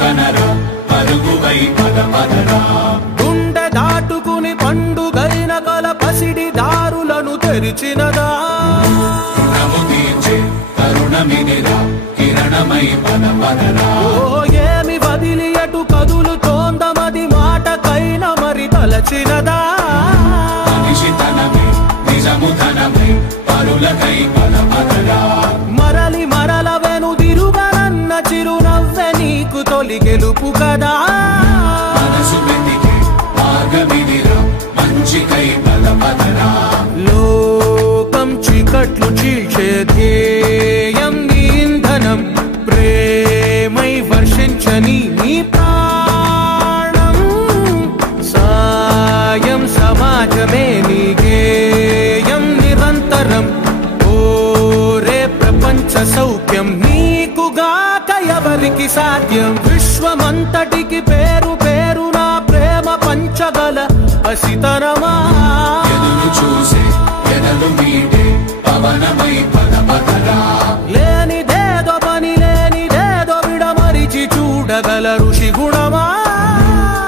కనరా పరుగువై పద పదరా గుండె దాటుకుని పండుగైన కల పసిడి దారులను తెరిచినదా రుణము తీర్చే కరుణమిదిరా కిరణమై పద పదరా ఓ ఏమి వదిలి అటు కదులుతోందమది మాటకైన మరి తలచినదా మనిషితనమే నిజము ధనమై పరులకై పద పదరా మరలి మరల వెనుదిరుగనన్న చిరునవ్వె నీకు తొలి గెలుపు కదా మనసు వెతికే మార్గమిదిరా మంచికై పద పదరా లోకం చీకట్లు చీల్చే ధ్యేయం నీ ఇంధనం ప్రేమై వర్షించని నీ ప్రాణం సాయం సమాజమే నీ గేయం నిరంతరం ఓరే ప్రపంచ సౌఖ్యం నీకుగాక ఎవరికి సాధ్యం విశ్వమంతటికి పేరు పేరు నా ప్రేమ పంచగల అసితరమా ఎదురు చూసే ఎదలు మీటే పవనమై పద పదరా లేనిదేదో పని లేనిదేదో విడమరిచి చూడగల ఋషి గుణమా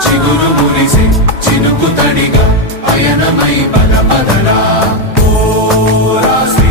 చిగురు మురిసే చినుకు తడిగా పయనమై పద పదరా ఓ రాష్ట్ర